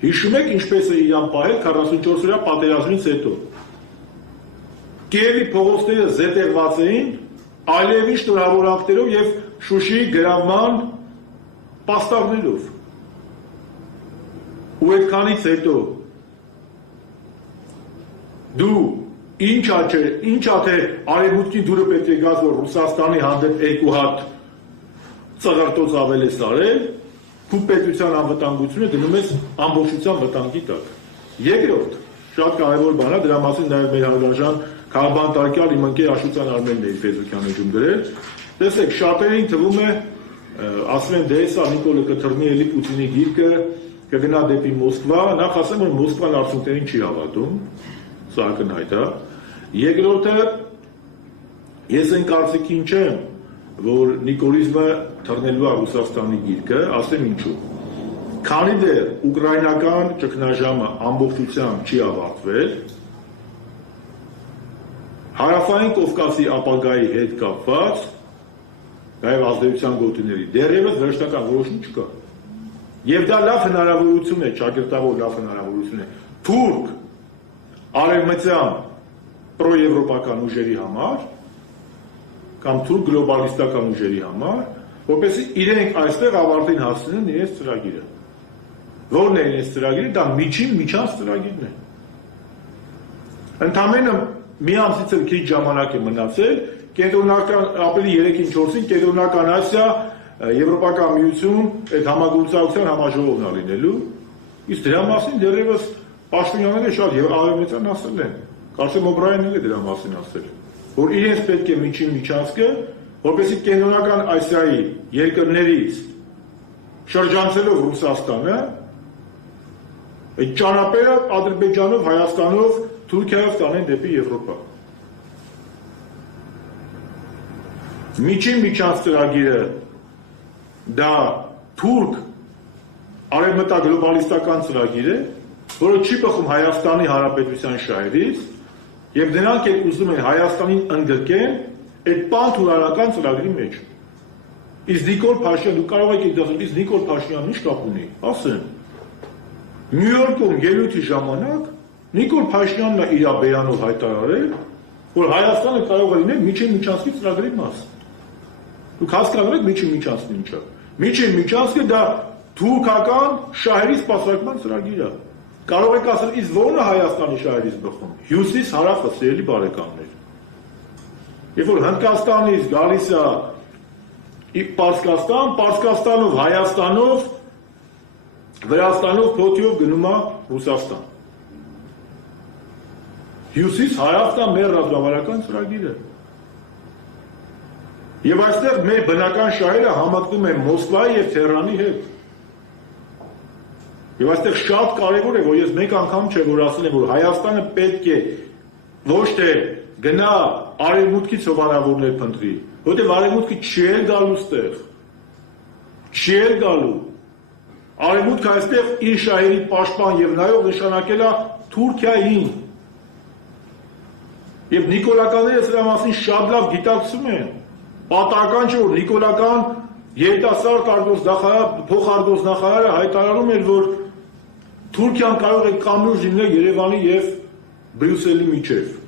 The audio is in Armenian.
Հիշում եք ինչպես է իրան պահել 44-օրյա պատերազմից հետո։ Կիևի փողոցները զետեղված էին Ալիևի շնորհավորանքներով եւ Շուշիի գրավման պաստառներով։ Ու այդքանից հետո դու ինչա թե արևմուտքի դուրը պետք է գաս, որ Ռուսաստանի հանդեպ երկու հատ ծղրտոց ավել ես արել, քու պետության անվտանգությունը դնում ես ամբողջության վտանգի տակ։ Երկրորդ, շատ կարևոր բան է, դրա մասին նաև մեր հանրաժան Քարբան Տարկյալ իմ ընկեր Աշոտյան Արմենն է իր ֆեյսբուքյան էջում գրել։ Տեսեք, շատերին թվում է, ասում են դե սա Նիկոլը կթռնի էլի Պուտինի գիրկը, կգնա դեպի Մոսկվա, նախ ասեմ, որ Մոսկվան արդյունքներին չի հավատում, սա ակնհայտ է։ Երկրորդը, ես այն կարծիքին չեմ, որ նիկոլիզմը թռնելու է Ռուսաստանի գիրկը, ասեմ ինչու։ Քանի դեռ ուկրաինական ճգնաժամը ամբողջությամբ չի ավարտվել, Հարավային Կովկասի ապագայի հետ կապված նաև ազդեցության գոտիների դեռևս վերջնական որոշում չկա։ Եվ դա լավ հնարավորություն է, ճակերտավոր լավ հնարավորություն է թուրք արևմտյան պրոեվրոպական ուժերի համար կամ թուրք գլոբալիստական ուժերի համար, որպեսզի իրենք այստեղ ավարտին հասցնեն իրենց ծրագիրը։ Որն է իրենց ծրագիրը, դա միջանց ծրագիրն է։ Ընդամենը մի ամսից էլ քիչ ժամանակ է մնացել, կենտրոնական ապրիլի 3-ին 4-ին Կենտրոնական Ասիա Եվրոպական միություն այդ համագործակցության համաժողովն է լինելու, իսկ դրա մասին դեռևս պաշտոնյաները շատ եւ արևմտյան ասել են, կարծեմ Օբրայանն էլ է դրա մասին ասել, որ իրենց պետք է միջանցքը, որպեսզի Կենտրոնական Ասիայի երկրներից շրջանցելով Ռուսաստանը, այդ ճանապարհը Ադրբեջանով, Հայաստանով, Թուրքիայով տանեն դեպի Եվրոպա։ Միջանց ծրագիրը դա թուրք արևմտագլոբալիստական ծրագիր է, որը չի բխում Հայաստանի Հանրապետության շահերից, եւ դրանք էլ ուզում են Հայաստանին ընդգրկեն այդ պանթուրալական ծրագրի մեջ։ Իսկ Նիկոլ Փաշինյան, դու կարող եք ասել, իսկ Նիկոլ Փաշինյանն ինչ կապ ունի։ Ասեն։ Նյու Յորքում ելույթի ժամանակ Նիկոլ Փաշինյանն է իր բերանով հայտարարել, որ Հայաստանը կարող է լինել միջանցքի ծրագրի մաս։ Դուք հասկանում եք միջանցքն ինչ է։ Միջանցքը դա թուրքական շահերի սպասարկման ծրագիր է։ Կարող եք ասել, իսկ ո՞րն է Հայաստանի շահերից բխում։ Հյուսիս հարավը, սիրելի բարեկամներ։ Երբ որ Հնդկաստանից գալիս է Պարսկաստան, Պարսկաստանով, Հայաստանով, Վրաստանով, Փոթիով գնում է Ռուսաստան։ Հյուսիս հարավն է մեր ռազմավարական ծրագիրը։ Եվ այստեղ մեր բնական շահերը համակնում են Մոսկվայի եւ Թեհրանի հետ։ Եվ այստեղ շատ կարևոր է, որ ես մեկ անգամ չէ, որ ասել եմ, որ Հայաստանը պետք է ոչ թե գնա արևմուտքից հովանավորներ փնտրի, որտեղ արևմուտքը չի էլ գալու ստեղ։ Չի էլ գալու։ Արևմուտքը այստեղ իր շահերի պաշտպան եւ նայող նշանակել է Թուրքիային։ Եվ նիկոլականները սրա մասին շատ լավ գիտակցում են։ Պատահական չէ, որ նիկոլական երիտասարդ փոխարտգործնախարարը հայտարարում էր, որ Թուրքիան կարող է կամուրջ լինել Երևանի եւ Բրյուսելի միջև։